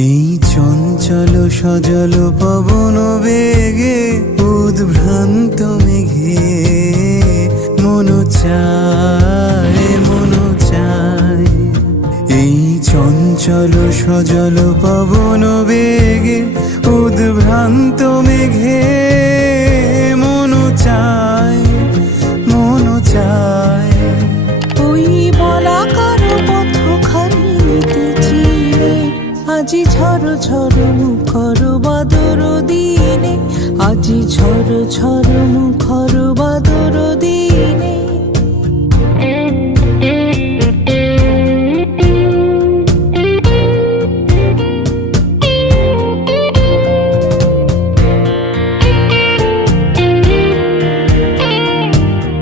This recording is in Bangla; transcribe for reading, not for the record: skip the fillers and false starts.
এই চঞ্চল সজল পবন বেগে উদ্ভ্রান্ত মেঘে মন চায় মন চায়। এই চঞ্চল সজল পবন বেগে উদ্ভ্রান্ত মেঘে মন চায় মন চায়। ওই বলাকার পথখানি নিতেছি রে, আজি ঝড় ঝড় মুখর বাদর দিনে, আজি ঝড় ঝড় মুখর বাদর দিনে।